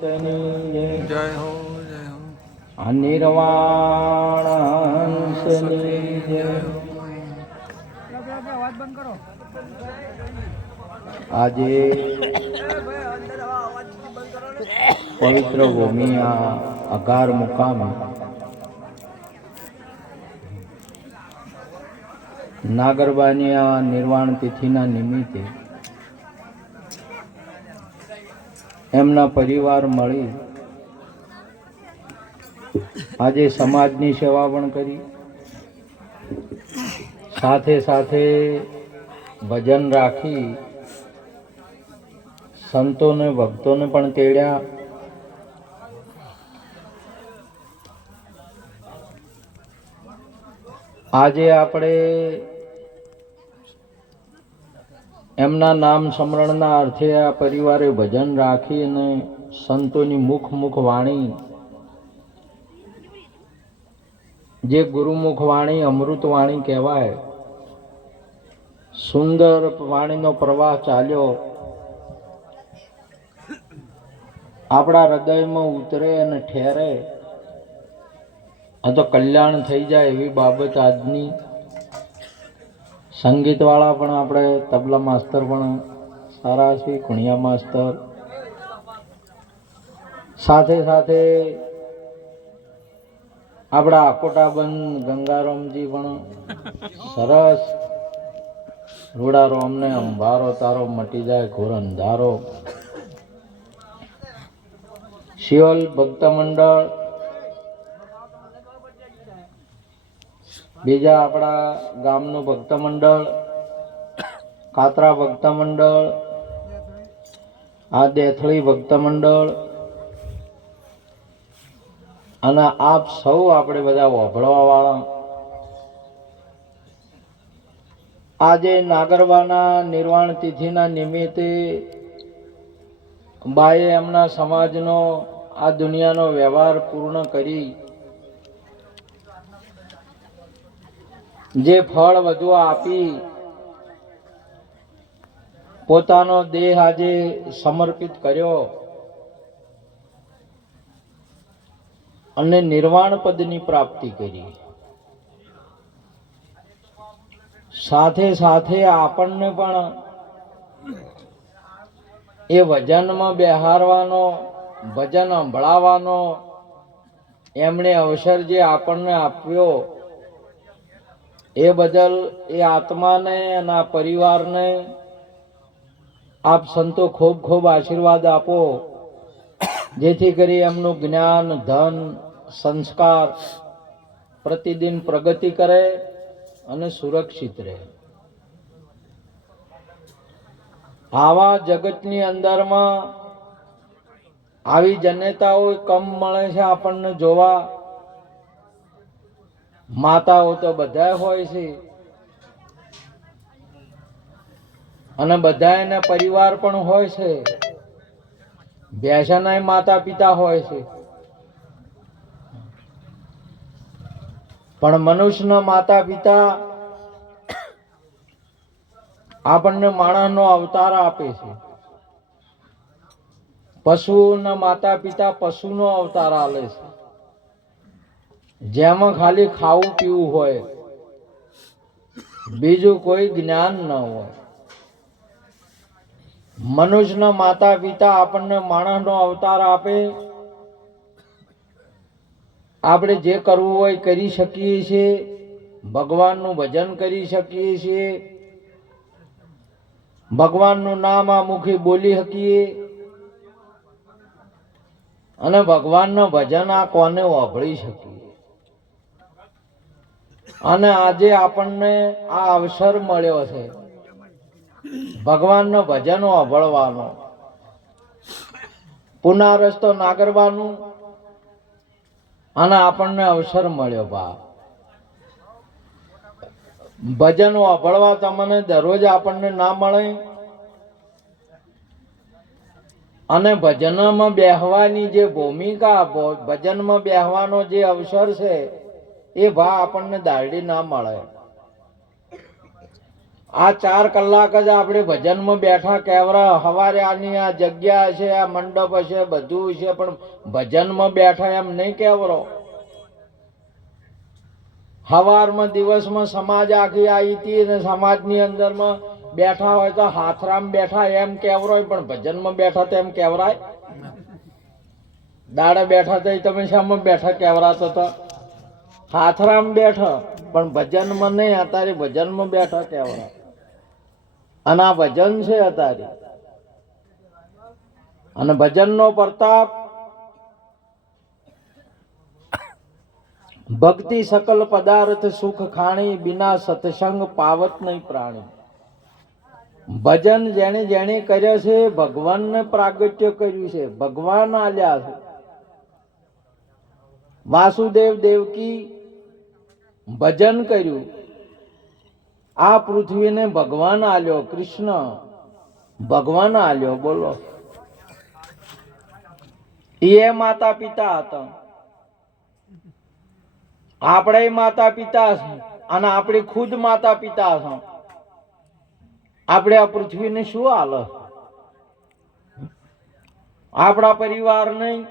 જય હો જય હો અનિર્વાણની જય. આજે પવિત્ર ભૂમિ આ અઘાર મુકામે નાગરબાની આ નિર્વાણ તિથિના નિમિત્તે એમના પરિવાર મળી આજે સમાજની સેવા પણ કરી, સાથે સાથે ભજન રાખી સંતોને ભક્તોને પણ તેડ્યા. આજે આપણે એમના નામ સ્મરણના અર્થે આ પરિવારે ભજન રાખી અને સંતોની મુખ વાણી, જે ગુરુમુખ વાણી અમૃત વાણી કહેવાય, સુંદર વાણીનો પ્રવાહ ચાલ્યો, આપણા હૃદયમાં ઉતરે અને ઠેરે. આ તો કલ્યાણ થઈ જાય એવી બાબત આજની. સંગીતવાળા પણ આપણે તબલા માસ્તર પણ સારા છે, કુણિયા માસ્તર, સાથે સાથે આપણા આકોટાબંધ ગંગારામજી પણ સરસ. રૂડા રોમને અંભારો તારો મટી જાય ઘોર અંધારો. શિવલ ભક્ત મંડળ, બીજા આપણા ગામનું ભક્ત મંડળ, કાતરા ભક્ત મંડળ, આ દેથળી ભક્ત મંડળ, અને આપ સૌ આપણે બધા વાભળવા વાળા. આજે નાગરબાના નિર્વાણ તિથિના નિમિત્તે બાએ એમના સમાજનો આ દુનિયાનો વ્યવહાર પૂર્ણ કરી જે ફળ વધુ આપી પોતાનો દેહ આજે સમર્પિત કર્યો અને નિર્વાણ પદની પ્રાપ્તિ કરી. સાથે સાથે આપણને પણ એ ભજનમાં બેહારવાનો, ભજન સંભળાવવાનો એમણે અવસર જે આપણને આપ્યો એ બદલ એ આત્માને અને આ પરિવારને આપ સંતો ખૂબ ખૂબ આશીર્વાદ આપો, જેથી કરી એમનું જ્ઞાન, ધન, સંસ્કાર પ્રતિદિન પ્રગતિ કરે અને સુરક્ષિત રહે. આવા જગતની અંદરમાં આવી જનેતાઓ કમ મળે છે આપણને જોવા. માતાઓ તો બધા હોય છે અને બધા એના પરિવાર પણ હોય છે. ભેંસાના માતા પિતા હોય છે, પણ મનુષ્યના માતા પિતા આપણને માણસનો અવતાર આપે છે. પશુના માતા પિતા પશુનો અવતાર આપે છે, જેમાં ખાલી ખાવું પીવું હોય, બીજું કોઈ જ્ઞાન ન હોય. મનુષ્યના માતા પિતા આપણને માણસનો અવતાર આપે, આપણે જે કરવું હોય કરી શકીએ છીએ, ભગવાનનું ભજન કરી શકીએ છીએ, ભગવાનનું નામ આ મુખે બોલી શકીએ અને ભગવાનનું ભજન આ કોને વાપરી શકીએ. અને આજે આપણને આ અવસર મળ્યો છે ભગવાનનું ભજન વાપરવાનો, પુનારસ્તો નાગરબાનું, અને આપણને અવસર મળ્યો. બા ભજન વાપરવા તમને દરરોજ આપણને ના મળે, અને ભજનમાં બેહવાની જે ભૂમિકા, ભજનમાં બેહવાનો જે અવસર છે એ ભા આપણને દારડી ના મળે. આ 4 કલાક જ આપણે ભજનમાં બેઠા કેવરા. હવારે આની આ જગ્યા છે, આ મંડપ છે, બધું છે, પણ ભજનમાં બેઠા એમ નહીં કેવરો. હવારમાં દિવસમાં સમાજ આખી આવી હતી અને સમાજની અંદરમાં બેઠા હોય તો હાથરામ બેઠા એમ કેવરાય, પણ ભજનમાં બેઠા તો એમ કેવરાય? દાડે બેઠા તો તમે શામાં બેઠા કેવરાતો તો? હાથરામ બેઠા, પણ ભજનમાં નહીં. અત્યારે ભજનમાં બેઠા કેવરા. અને આ ભજન છે અત્યારે. અને ભજનનો પ્રતાપ ભક્તિ સકલ પદાર્થ સુખ ખાણી, બિના સત્સંગ પાવત નહીં પ્રાણી. ભજન જેણે જેણે કર્યા છે ભગવાનને પ્રાગટ્ય કર્યું છે, ભગવાન આલ્યા છે. વાસુદેવ દેવકી ભજન કર્યું, આ પૃથ્વીને ભગવાન આલ્યો. કૃષ્ણ ભગવાન આલ્યો. બોલો, એ માતા પિતા હતા. આપણે માતા પિતા છે અને આપણે ખુદ માતા પિતા છે. આપણે આ પૃથ્વીને શું હાલે? આપણા પરિવાર નહીં,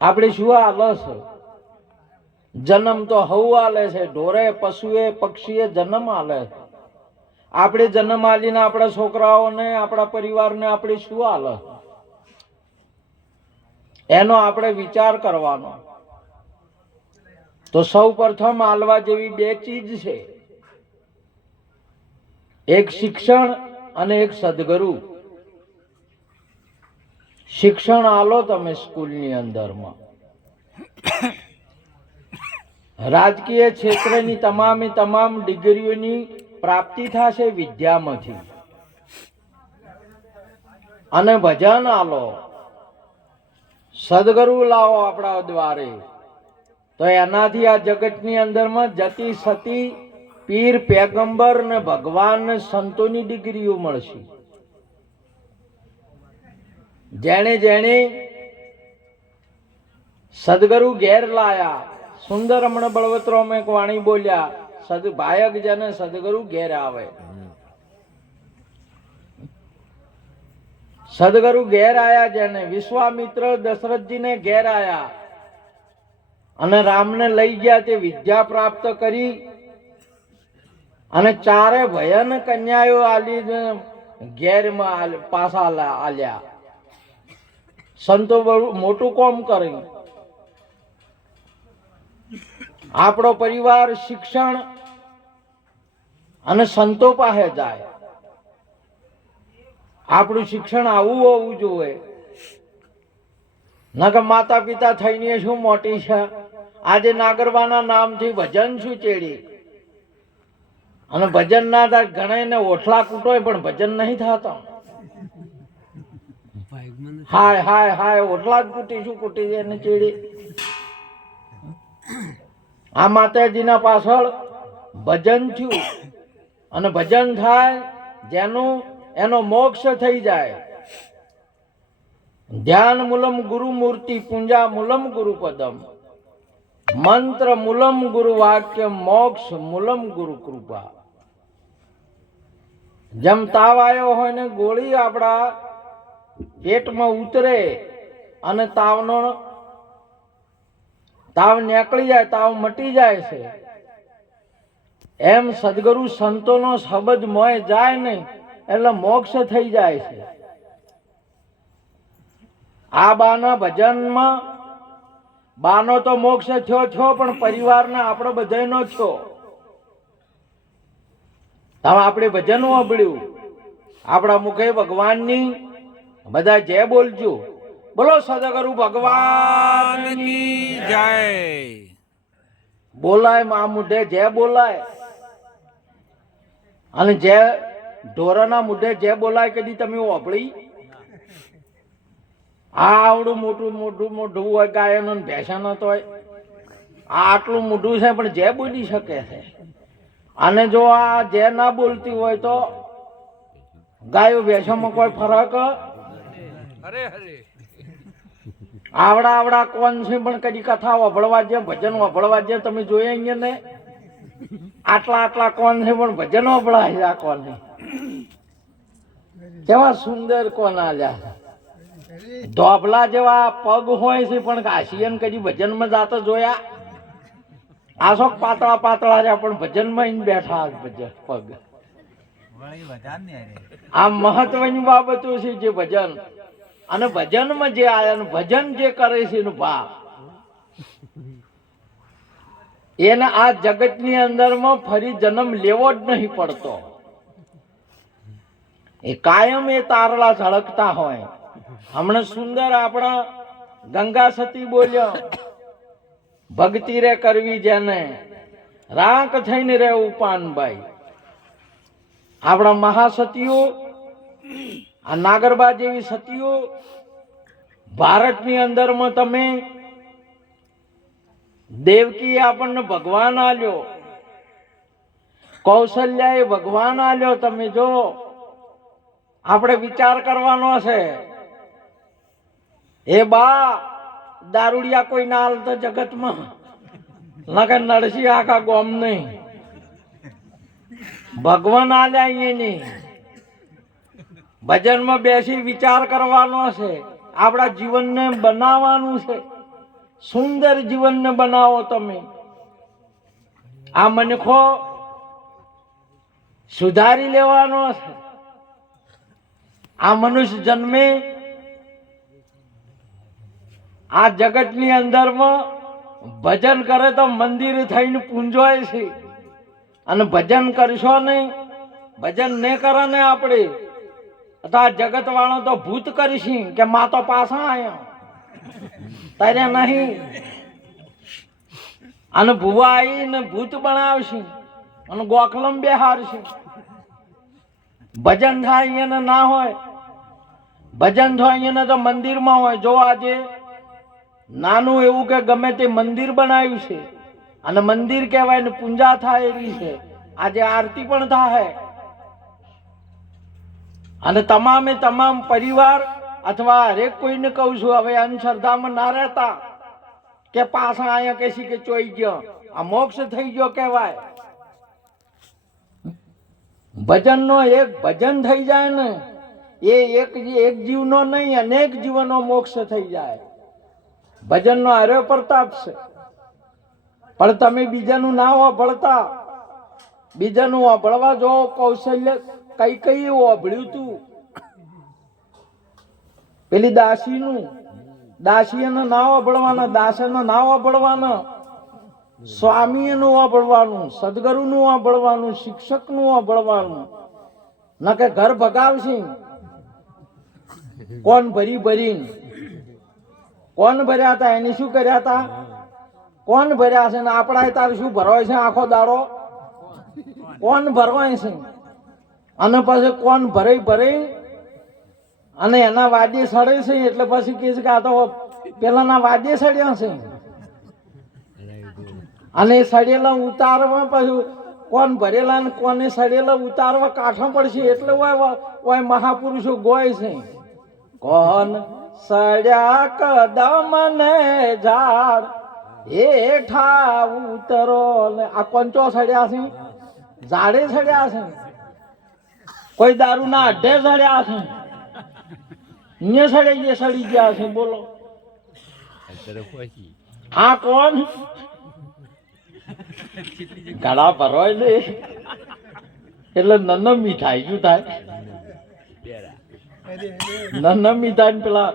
આપણે શું હાલે છે? જન્મ તો હવ હાલે છે, ઢોરે પશુએ પક્ષીએ જન્મ હાલે છે. આપણે જન્મ આલીને આપણા છોકરાઓને આપણા પરિવારને આપણે શું હાલે? એનો આપણે વિચાર કરવાનો. તો સૌ પ્રથમ હાલવા જેવી 2 ચીજ છે, એક શિક્ષણ અને એક સદગુરુ. શિક્ષણ આલો તમે સ્કૂલની અંદરમાં. રાજકીય ક્ષેત્રની તમામ ડિગ્રીઓની પ્રાપ્તિ થશે વિદ્યામાંથી. અને ભજન આલો, સદગુરુ લાવો આપણા દ્વારે, તો એનાથી આ જગતની અંદરમાં જતી સતી પીર પેગંબર ને ભગવાન ને સંતોની ડિગ્રીઓ મળશે. જેણે જેણે સદગુરુ ઘેર લાયા, સુંદર હમણાં બળવતરાવ મેં એક વાણી બોલ્યા, ભાયક જેને સદગુરુ ઘેર આવે. સદગુરુ ઘેર આયા, જેને વિશ્વામિત્ર દશરથજીને ઘેર આયા અને રામને લઈ ગયા, તે વિદ્યા પ્રાપ્ત કરી અને 4 ભયન કન્યાઓ આલી ઘેરમાં પાછા આલ્યા. સંતો બહુ મોટું કામ કર્યું. આપણો પરિવાર શિક્ષણ અને સંતો પાસે જાય. આપણું શિક્ષણ આવું હોવું જોઈએ. નકર માતા પિતા થઈને શું મોટી છે? આજે નાગરબાના નામથી ભજન શું ચેડી, અને ભજન ના થાય. ઘણા ઓઠલા કૂટોય પણ ભજન નહીં થતા. હાય હાય હાય, ઓઠલા જ કૂટી શું કૂટી છે એને ચેડી. આ માતાજીના પાછળ ભજન થયું, અને ભજન થાય જેનું એનો મોક્ષ થઈ જાય. ધ્યાન મૂલમ ગુરુ મૂર્તિ, પૂંજા મૂલમ ગુરુ પદમ, મંત્ર મૂલમ ગુરુ વાક્ય, મોક્ષ મૂલમ ગુરુ કૃપા. જેમ તાવ આવ્યો હોય ને ગોળી આપણા પેટમાં ઉતરે અને તાવ નીકળી જાય, તાવ મટી જાય છે, એમ સદગુરુ સંતોનો શબ્દ મોય જાય નહીં એટલે મોક્ષ થઈ જાય છે. આ બાના ભજનમાં બાનો તો મોક્ષ થયો, પણ પરિવારને આપણો બધાનો થયો. હવે આપણે ભજન સાંભળ્યું, આપણા મુખે ભગવાનની બધા જય બોલજો. બોલો સદગુરુ ભગવાન કી જય. બોલાય આ મુઢે જય બોલાય, અને જય ઢોરના મુઢે જય બોલાય. કદી તમે વાપરી? આવડું મોટું મોઢું હોય ગાયનું ભેંસાનો, તો આટલું મોઢું છે પણ જય બોલી શકે છે. અને જો આ જય ના બોલતી હોય તો ગાયો ભેંસોમાં કોઈ ફરક? આવડા કોણ છે પણ કદી કથા વાપરવા જે ભજન વાપરવા જે તમે જોયા અહીંયા ને આટલા આટલા કોણ છે પણ ભજન વપરાય છે. આ કોણ કેવા સુંદર કોણ આલ્યા, ધોબલા જેવા પગ હોય છે પણ કાશીયન કદી ભજનમાં જાતો જોયા? આ શોક પાતળા પાતળા રહ્યા પણ ભજનમાં ઈને બેઠા ભજન પગ. આ મહત્વની બાબતો છે જે ભજન, અને ભજનમાં જે આયા ભજન જે કરે છે એનું ભાવ એને આ જગતની અંદરમાં ફરી જન્મ લેવો જ નહીં પડતો. એ કાયમ એ તારલા ઝળકતા હોય. હમણાં સુંદર આપણા ગંગા સતી બોલ્યો, ભક્તિ રે કરવી જેને રાંક થઈને રહેવું પાનભાઈ. આપણા મહાસતીઓ, આ નાગરબા જેવી સતીઓ ભારતની અંદરમાં તમે દેવકી આપણને ભગવાન આલ્યો, કૌશલ્યા એ ભગવાન આલ્યો. તમે જો આપણે વિચાર કરવાનો છે. એ બા દારૂડિયા કોઈ ના હાલતો જગતમાં નકે નડસી આખા ગોમ નહીં. ભગવાન આલ્યા એની ભજનમાં બેસી વિચાર કરવાનો છે. આપણા જીવનને બનાવવાનું છે. સુંદર જીવનને બનાવો તમે. આ મનખો સુધારી લેવાનો છે. આ મનુષ્ય જન્મે આ જગતની અંદરમાં ભજન કરે તો મંદિર થઈને પૂંજોય છે, અને ભજન કરશો નહીં, ભજન નહીં કરે ને આપણે તો આ જગત વાળો તો ભૂત કરીશી કે મા તો પાછા આયા તારે નહીં, અને ભુવા આવીને ભૂત બનાવશે અને ગોખલમ બેહારશે. ભજન થાય એને ના હોય, ભજન થાય એને તો મંદિરમાં હોય. જો આજે નાનું એવું કે ગમે તે મંદિર બનાવ્યું છે, અને મંદિર કહેવાય ને પૂજા થાય એવી છે. આજે આરતી પણ થાય, અને તમામે તમામ પરિવાર અથવા હરેક કોઈને કહું છું, હવે અંધશ્રદ્ધામાં ના રહેતા કે પાછા અહીંયા કહેશી કે ચોઈ ગયો, આ મોક્ષ થઈ ગયો કહેવાય. ભજનનો એક ભજન થઈ જાય ને એ એક જીવનો નહીં, અનેક જીવનો મોક્ષ થઈ જાય. ભજનનો હારે પ્રતાપ છે. પણ તમે બીજાનું ના વાપરતા, બીજાનું વાપરવા જો કૌશલ્ય કઈ કઈ વાપર્યું તું. પેલી દાસીનું, દાસીને ના વાપરવાના, દાસને ના વાપરવાના, સ્વામીનું વાપરવાનું, સદગુરુનું વાપરવાનું, શિક્ષકનું વાપરવાનું. ન કે ઘર ભગાવશે કોણ ભરી ભરીને. કોણ ભર્યા હતા એની શું કર્યા હતા? કોણ ભર્યા છે ને આપણા તાર શું ભરવાય છે? આખો દાડો કોણ ભરવાય છે, અને પછી કોણ ભરાઈ ભરાઈ અને એના વાદ્ય સડે છે. એટલે પછી કે છે કે આ તો પેલાના વાદ્ય સડ્યા છે, અને સડેલા ઉતારવા પછી કોણ ભરેલા ને કોને સડેલા ઉતારવા કાઠા પડશે. એટલે ઓય મહાપુરુષો ગોય છે, કોણ સડ્યા કદમ ને ઝાડ હેઠા ઉતરો. આ કોંચો સડ્યા છે? ઝાડે સડ્યા છે. કોઈ દારૂ ના અઢે સડ્યા છે? અહીંયા સડી ગયા છે. બોલો આ કોણ? ઘડા ભરવાય ને એટલે નન મીઠાઈ શું થાય? નન મીઠાઈ પેલા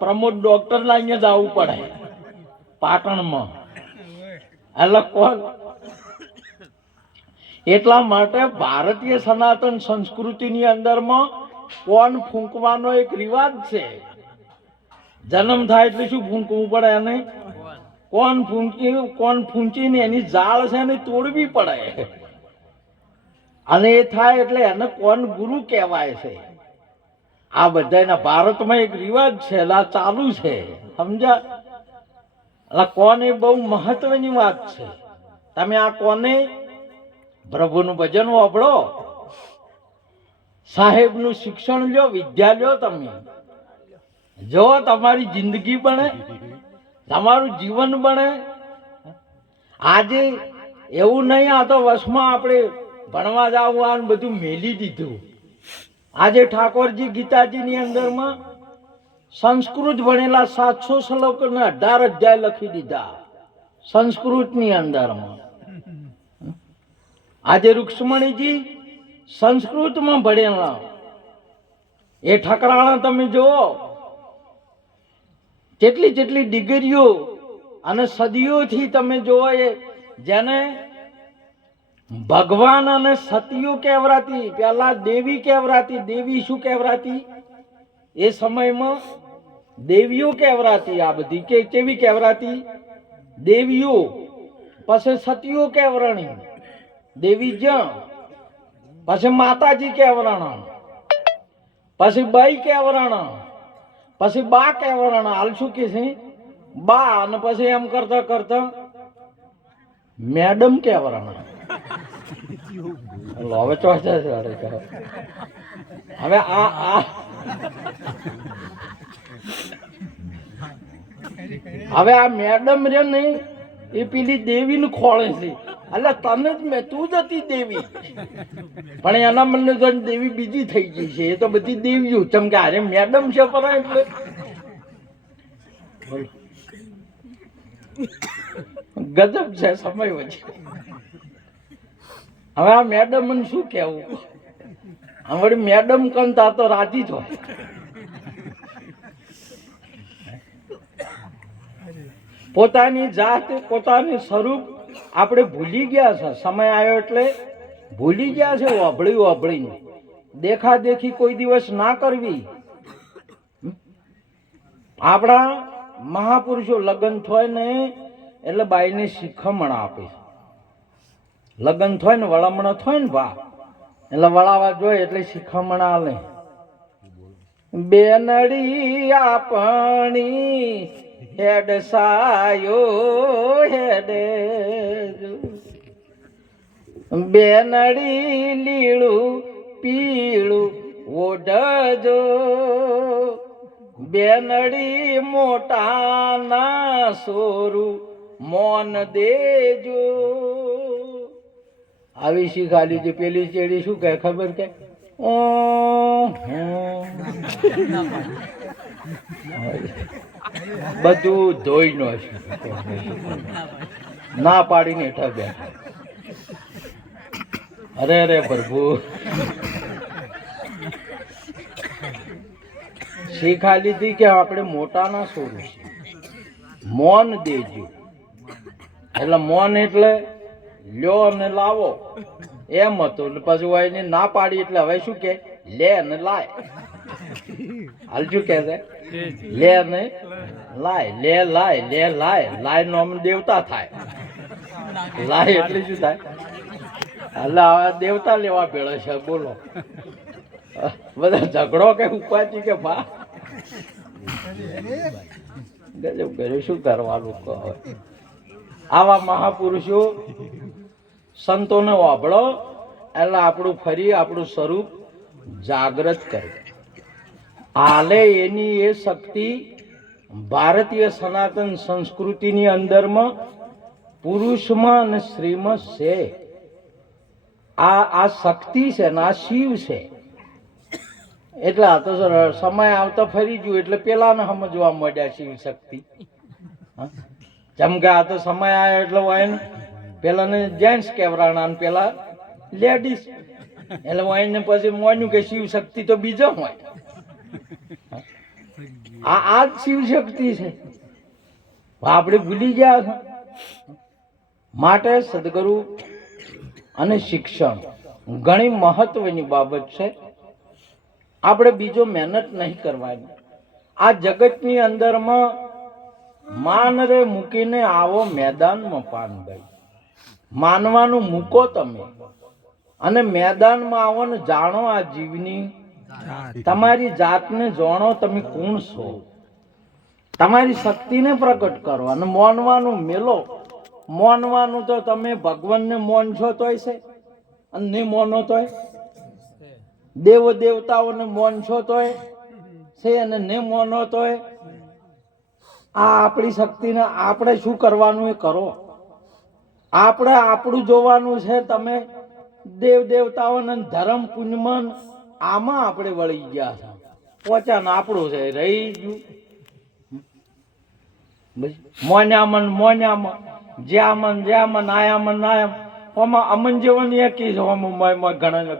પ્રમોદ ડોક્ટર ના અહીંયા જવું પડે પાટણમાં. એટલે કોણ? એટલા માટે ભારતીય સનાતન સંસ્કૃતિની અંદરમાં કોણ ફૂંકવાનો એક રિવાજ છે. જન્મ થાય એટલે શું ફૂંકવું પડે એને? કોણ ફૂંચીને એની જાળ છે એને તોડવી પડે, અને એ થાય એટલે એને કોણ ગુરુ કહેવાય છે. આ બધાના ભારતમાં એક રિવાજ છે, એટલે આ ચાલુ છે. સમજ્યા? એટલે કોણ એ બહુ મહત્વની વાત છે. તમે આ કોને પ્રભુનું ભજન વાપરો, સાહેબનું શિક્ષણ લ્યો, વિદ્યા લ્યો. તમે જો તમારી જિંદગી બને, તમારું જીવન બને. આજે એવું નહીં, આ તો વશમાં આપણે ભણવા જવાનું બધું મેલી દીધું. આજે ઠાકોરજી ગીતાજીની અંદરમાં સંસ્કૃત ભણેલા 700 શ્લોક ને 18 અધ્યાય લખી દીધા સંસ્કૃતની અંદરમાં. આજે રૂક્ષ્મણીજી સંસ્કૃતમાં ભણેલા, એ ઠકરાણા તમે જુઓ, જેટલી જેટલી ડિગ્રીઓ અને સદીઓથી તમે જુઓ, એ જેને ભગવાન અને સતીઓ કહેવરાતી, પેલા દેવી કહેવરાતી. દેવી શું કહેવરાતી? એ સમયમાં દેવીઓ કહેવરાતી. આ બધી કેવી કહેવરાતી? દેવીઓ. પછી સતીઓ કહેવરાણી, દેવી જ્યાં. પછી માતાજી કહેવરાણા, પછી બાઈ કહેવરાણા, પછી બા કહેવરાણા. હાલ શું કે છે? બા. અને પછી એમ કરતા કરતા મેડમ કહેવરાણા. હવે ચોથા હવે આ હવે આ મેડમ રે ને એ પેલી દેવી નું ખોળે છે. એટલે તને જ મેં, તું જ હતી દેવી, પણ એના મને તો દેવી બીજી થઈ ગઈ છે. એ તો બધી દેવીઓ ચમકે અરે મેડમ છે પર એટલે ગજબ છે સમય વચ્ચે. હવે આ મેડમ શું કેવું? હવે મેડમ કંતા તો રાજી જ હોય. પોતાની જાત, પોતાની સ્વરૂપ આપણે ભૂલી ગયા છે. સમય આવ્યો એટલે ભૂલી ગયા છે. વાભળીને દેખા દેખી કોઈ દિવસ ના કરવી. આપણા મહાપુરુષો લગ્ન થાય ને એટલે બાઈને શિખામણ આપે. લગ્ન થાય ને વળામણ થાય ને બા એટલે વળાવા જોઈએ એટલે શિખામણ આલે. બેનડી આપણી હેડ સાયો હેડે, બેનડી લીલું પીળું ઓઢજો, બેનડી મોટા ના સોરું મોન દેજો. આવી શીખાલી છે. પેલી ચેડી શું કહે ખબર કે બધું ધોઈ નો ના પાડીને હેઠા બેઠા. અરે અરે પ્રભુ, શીખા લીધી કે આપણે મોટા ના સોરું મોન દેજો. એટલે મોન એટલે લ્યો અને લાવો એમ હતું. પછી એને ના પાડી એટલે હવે શું કે લે અને લાય. હાલ શું કે છે? લે ને લાય, લે લાય, લે લાય. લાય નો આમ દેવતા થાય. લાય એટલે શું થાય? એટલે હવે દેવતા લેવા ભેળે છે. બોલો બધા ઝઘડો કે ઉપાજી કે ભા ગજબ કર્યું. શું કરવાનું કહો? આવા મહાપુરુષો સંતોને વાભળો એટલે આપણું ફરી આપણું સ્વરૂપ જાગૃત કરે. હાલે એની એ શક્તિ ભારતીય સનાતન સંસ્કૃતિની અંદરમાં પુરુષમાં અને સ્ત્રીમાં છે. આ શક્તિ છે ને આ શિવ છે. એટલે આ તો સમય આવતા ફરી ગયું એટલે પેલાને સમજવા મળ્યા શિવ શક્તિ. જેમ કે આ તો સમય આવ્યો એટલે વાયન પેલાને જેન્ટ્સ કહેવરાણા ને પેલા લેડીઝ. એટલે વાયન ને પછી મોન્યું કે શિવ શક્તિ તો બીજો હોય. આ જ શિવ શક્તિ છે. આપણે ભૂલી ગયા છે. માટે સદગુરુ અને શિક્ષણ ઘણી મહત્વની બાબત છે. આપણે બીજો મહેનત નહીં કરવાની. આ જગતની અંદરમાં માન રે મૂકીને આવો મેદાનમાં પાનભાઈ. માનવાનું મૂકો તમે અને મેદાનમાં આવો ને જાણો આ જીવની. તમારી જાતને જાણો, તમે કોણ છો. તમારી શક્તિને પ્રગટ કરો અને મોનવાનું મેલો. મોનવાનું તો તમે ભગવાનને મોનશો તોય છે અને નહીં મોનો તોય. દેવ દેવતાઓને મોનશો તોય છે અને નહીં મોનો તોય. આ આપણી શક્તિને આપણે શું કરવાનું એ કરો. આપણે આપણું જોવાનું છે. તમે દેવ દેવતાઓને ધર્મ પુણ્યમન આમાં આપણે વળી ગયા છે. પોચાને આપણું છે રહી ગયું મોન્યામન મોન્યામન જ્યામન આયામન આયામ ઓમાં અમન જેવન એકી છે.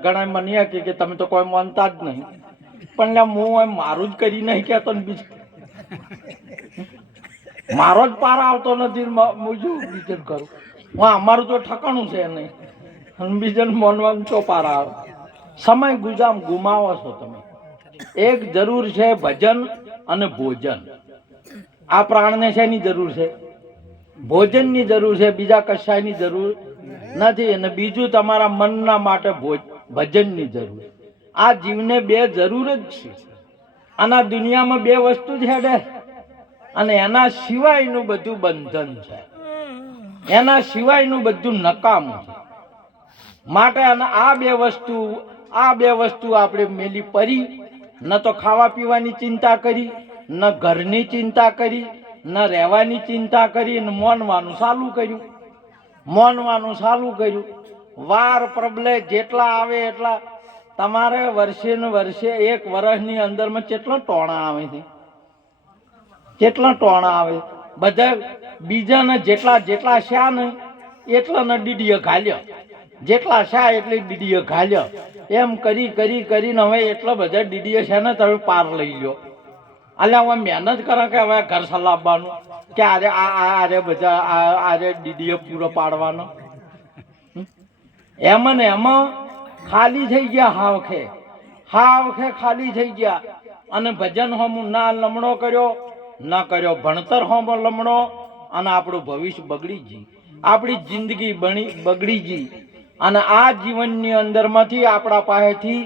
ઘણા મને એકી કે તમે તો કોઈ માનતા જ નહીં. પણ હું મારું જ કરી નહીં કેતો ને બીજું મારો જ પાર આવતો નથી. હું શું બીજું કરું? અમારું તો ઠકાણું છે નહીં અને બીજાને માનવાનું તો પાર આવે. સમય ગુમાવો છો તમે. એક જરૂર છે ભજન અને ભોજન. આ પ્રાણને શેની જરૂર છે? ભોજનની જરૂર છે. બીજા કશાયની જરૂર નથી. અને બીજું તમારા મનના માટે ભજનની જરૂર. આ જીવને બે જરૂર જ છે. આના દુનિયામાં બે વસ્તુ જ હેડે અને એના સિવાયનું બધું બંધન છે. એના સિવાયનું બધું નકામું છે. માટે આ બે વસ્તુ આપણે મેલી પરી. ન તો ખાવા પીવાની ચિંતા કરી, ન ઘરની ચિંતા કરી, ન રહેવાની ચિંતા કરી, ને મોનવાનું ચાલુ કર્યું. વાર પ્રબલે જેટલા આવે એટલા તમારે વર્ષે ને વર્ષે એક વર્ષની અંદરમાં કેટલા ટોણા આવે છે? કેટલા ટોણા આવે? બધા બીજાને જેટલા શા ને એટલાને ડીડીએ ઘાલ્યો, જેટલા શા એટલી ડીડીએ ઘાલ્યો. એમ કરીને હવે એટલા બધા ડીડીએ છે ને તમે પાર લઈ લો. અલ્યા હવે મહેનત કરે કે હવે ઘર સલાવવાનું કે આરે બધા આરે ડીડીએ પૂરો પાડવાનો. એમાં ને એમાં ખાલી થઈ ગયા. હાવખે ખાલી થઈ ગયા. અને ભજન હોમું ના લમણો કર્યો, ના કર્યો ભણતર હોમો લમણો, અને આપણું ભવિષ્ય બગડી ગઈ. આપણી જિંદગી બગડી ગઈ. અને આ જીવનની અંદરમાંથી આપણા પાસેથી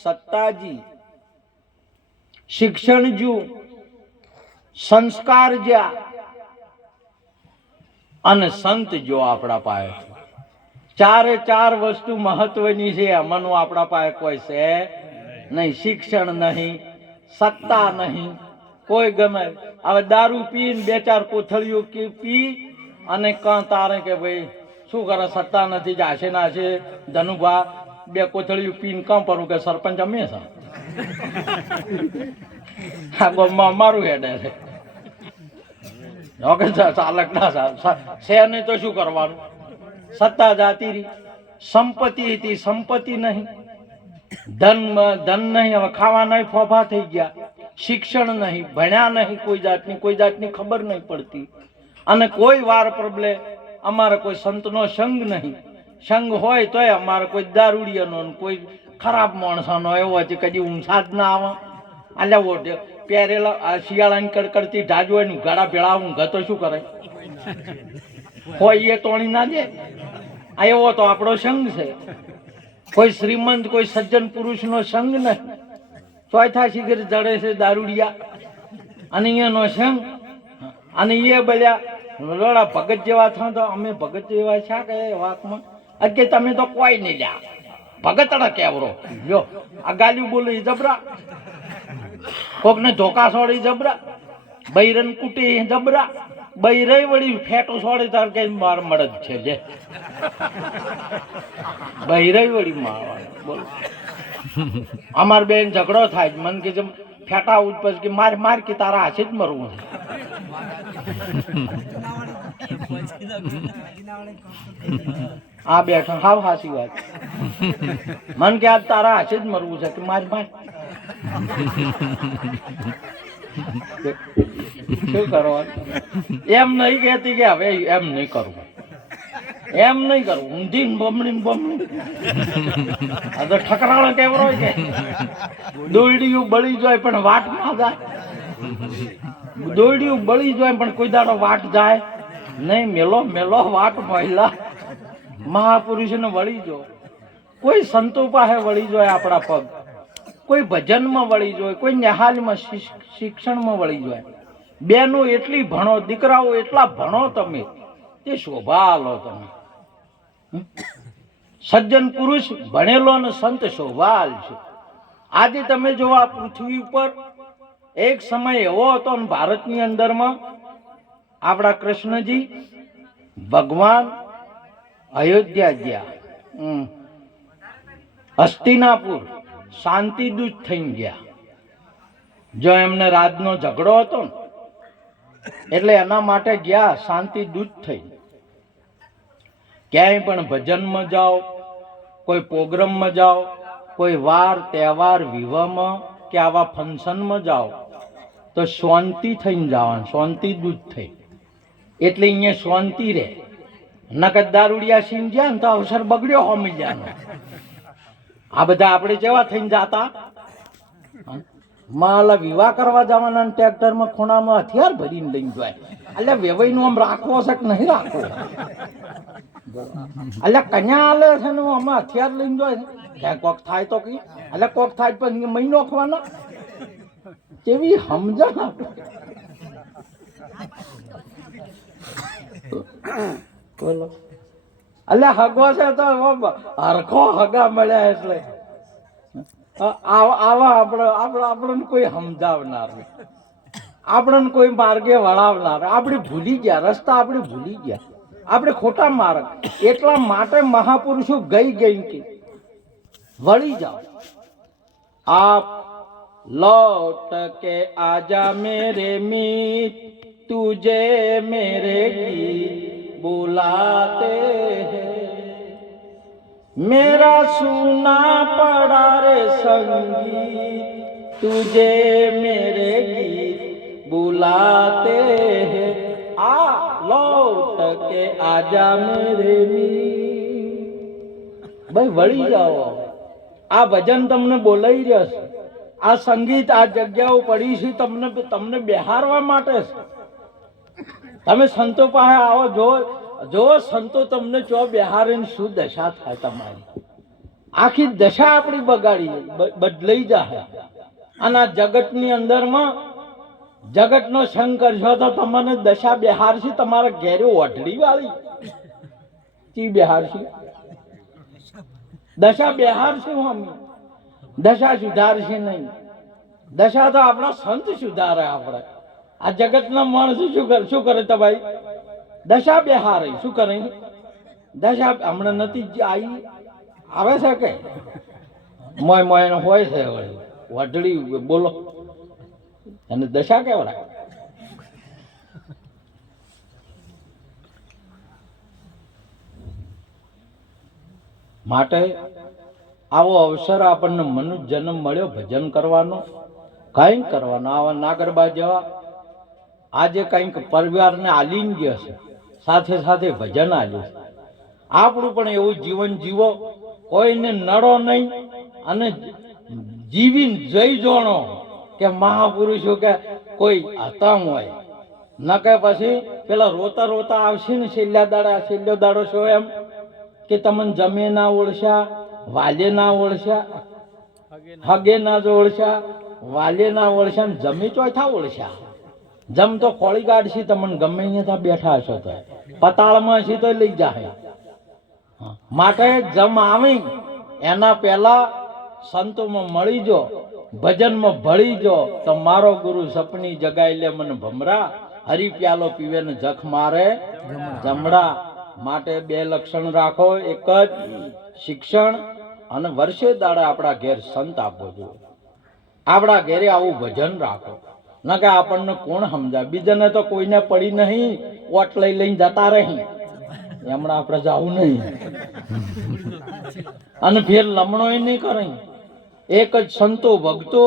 સત્તાજી, શિક્ષણ જો, સંસ્કાર જ્યાં અને સંત જો આપણા પાસે. ચારે ચાર વસ્તુ મહત્વની છે. આમાંનું આપણા પાસે કોઈ છે નહીં. શિક્ષણ નહીં, સત્તા નહીં, કોઈ ગમે. હવે દારૂ પીને બે ચાર કોથળીઓ પી અને તારે કે ભાઈ શું કરે? સત્તા નથી, જાશે ના છે ધનુભા બે કોથળીઓ પીને કામ કરું કે સરપંચ અમે છે. આ ગામમાં અમારું હેડે છે. ચાલક ના છે નહીં તો શું કરવાનું? સત્તા જાતી રહી. સંપત્તિ હતી, સંપત્તિ નહીં. ધન નહીં. હવે ખાવા નહીં, ફોફા થઈ ગયા. શિક્ષણ નહીં, ભણ્યા નહીં, કોઈ જાતની ખબર નહીં પડતી. અને કોઈ વાર પ્રબલે અમારે કોઈ સંતનો સંગ નહીં. સંગ હોય તોય અમારે કોઈ દારૂડિયાનો, કોઈ ખરાબ માણસોનો એવો છે કદી ઊંઘા જ ના આવે. અલ્યા પહેરેલા શિયાળાની કડકડતી ઢાજ હોય ને ગાડા ભેળા ઊંઘા તો શું કરે? હોય એ તોણી ના દે. એવો તો આપણો સંગ છે. કોઈ શ્રીમંત, કોઈ સજ્જન પુરુષનો સંગ નહીં. ચોથા શિખર જડે છે દારૂડિયા અને એનો સંગ. અને એ બલ્યા લોડા ભગત જેવા થા તો અમે ભગત જેવા છે કે વાતમાં કે તમે તો કોઈ નહીં લ્યા. ભગતડા કેવરો જો આ ગાલી બોલે જબરા, કોકને ધોકા છોડી જબરા, બૈરન કુટી જબરા, બૈરાઈ વળી ફેટો છોડી તાર કે માર મળદ છે જે બૈરાઈ વળી મારવાનું. બોલો અમાર બેન ઝઘડો થાય મન કે જેમ ફેટા ઉઠ કે માર કે તારા હાથે જ મરવું છે. આ બેઠા હાવ હાસી વાત. મન કે આજ તારા હાથે જ મરવું છે કે માર શું કરવાનું? એમ નહીં કહેતી કે હવે એમ નહીં કરવું, એમ નહીં કરવું. ઊંધી બમણી આ તો ઠકરાણો કેવરો છે. દોરડીયું બળી જાય પણ વાટ ના જાય. દોરડીયું બળી જાય પણ કોઈ દાડો વાટ જાય નહીં. મેલો વાટ મહિલા મહાપુરુષને વળી જો. કોઈ સંતો પાસે વળી જાય આપણા પગ, કોઈ ભજનમાં વળી જાય, કોઈ નિહાલમાં શિક્ષણમાં વળી જાય. બેનો એટલી ભણો, દીકરાઓ એટલા ભણો તમે, તે શોભા લો તમે. સજ્જન પુરુષ ભણેલો અને સંત શોભા છે. આજે તમે જો આ પૃથ્વી ઉપર એક સમય એવો હતો ને ભારતની અંદરમાં આપણા કૃષ્ણજી ભગવાન અયોધ્યા ગયા, હસ્તિનાપુર શાંતિદૂત થઈને ગયા. જો એમને રાજનો ઝઘડો હતો ને એટલે એના માટે ગયા શાંતિદૂત થઈ. ક્યાંય પણ ભજનમાં જાઓ, કોઈ પ્રોગ્રામમાં જાઓ, કોઈ વાર તહેવાર વિવાહમાં કે આવા ફંક્શનમાં જાઓ તો શાંતિ થઈને જવાનું, શાંતિદૂત થઈ. એટલે અહીંયા શાંતિ રહે. નકર દારૂડિયા સીન ગયા ને તો અવસર બગડ્યો હોમી જાનો. આ બધા આપણે જેવા થઈને જાતા માલા વિવાહ કરવા જવાના ટ્રેક્ટરમાં ખૂણામાં હથિયાર ભરીને લઈને જાય. એટલે વેવાઈનું આમ રાખવો છે કે નહીં રાખવો? એટલે કન્યા આલે છે ને અમે હથિયાર લઈને જાય ક્યાં કોક થાય તો કઈ, એટલે કોક થાય પછી મહી નોખવાના કેવી સમજણ. બોલો એટલે હગો છે તો હરખો હગા મળ્યા એટલે આવા આપણને કોઈ સમજાવનાર નહીં, આપણને કોઈ માર્ગે વળાવનાર. આપણે ભૂલી ગયા રસ્તા, આપણે ભૂલી ગયા, આપણે ખોટા માર્ગ. એટલા માટે મહાપુરુષો ગઈ કે વળી જાઓ. આપ लौट के आजा मेरे मीत तुझे मेरे गीत बुलाते हैं, मेरा सुना पड़ा रे संगीत तुझे मेरे गीत बुलाते हैं. आ लौट के आजा मेरे मीत. ભાઈ વળી જાઓ. આ ભજન તમને બોલાઈ રહ્યો છે, આ સંગીત આ જગ્યાઓ પડી છે તમને બેહારવા માટે છે. તમે સંતો પાસે આવો, જો સંતો તમને ચો બેહારીને શું દશા થાય તમારી. આખી દશા આપણી બગાડી બદલાઈ જાય. અને આ જગતની અંદરમાં જગતનો સંગ કરશો તો તમને દશા બેહારશે. તમારા ઘેરે ઓઢડી વાળી કી બેહારશે? દશા બેહારશે અમે, દશા સુધારશે નહીં. દશા તો આપણા સંત સુધારે. આપણે આ જગતના માણસો શું કરે તો ભાઈ દશા બેહારે. શું કરે? દશા હમણાં નથી આવે છે કે મોય મોય હોય છે વઢડી બોલો અને દશા કેવડા. માટે આવો અવસર આપણને મનુષ્ય જન્મ મળ્યો ભજન કરવાનો, કંઈક કરવાનો. આવા નાગરબા જેવા આજે કંઈક પરિવારને આલીને ગયો છે, સાથે સાથે ભજન આલ્યું છે. આપણું પણ એવું જીવન જીવો, કોઈને નડો નહીં અને જીવીને જઈ જોણો કે મહાપુરુષો કે કોઈ હતા હોય. ન કે પછી પેલા રોતા રોતા આવશે ને છેલ્લા દાડો છો એમ કે તમને જમે ના ઓળશા, વાલે ના ઓળશા, હગે ના ઓળશા, વાલે ના ઓળશા, જમી ચોથા ઓળશા. જમ તો ખોળી કાઢશી તમને ગમે અહીંયા બેઠા હશો તો પતાળમાં હશે તો લઈ જાય. માટે જમ આવી એના પહેલા સંતોમાં મળી જો, ભજનમાં ભળી જો તો મારો ગુરુ સપની જગાઈ લે મને ભમરા, હરી પ્યાલો પીવે ને જખ મારે જમડા. માટે બે લક્ષણ રાખો, એક જ શિક્ષણ અને વર્ષે દાડે આપણા ઘેર સંત આપવો જોઈએ. આપણા ઘેરે આવું ભજન રાખો. ના કે આપણને કોણ સમજાય? બીજાને તો કોઈને પડી નહીં, ઓટ લઈ લઈને જતા રહી, એમણે આપણે જવું નહીં અને ફેર લમણો નહીં કરે. એક જ સંતો ભક્તો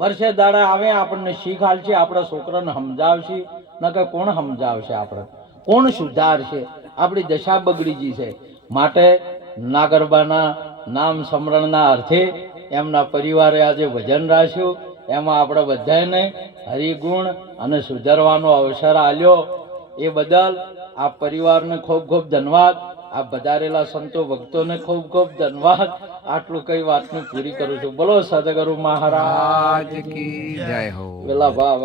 વર્ષે દાડા આવે, આપણને શીખ આલશે, આપણા છોકરાને સમજાવશે. ના કે કોણ સમજાવશે? આપણે કોણ સુધારશે? આપણી દશા બગડી ગઈ છે. માટે નાગરબાના નામ સ્મરણના અર્થે એમના પરિવારે આજે ભજન રાખ્યું. એમાં આપણે બધાને હરિગુણ અને સુધારવાનો અવસર આલ્યો. એ બદલ આ પરિવારને ખૂબ ખૂબ ધન્યવાદ. આ વધારેલા સંતો ભક્તોને ખૂબ ખૂબ ધન્યવાદ. આટલું કઈ વાતને પૂરી કરું છું. બોલો સદગુરુ મહારાજ કી જય હો. પેલા ભાવ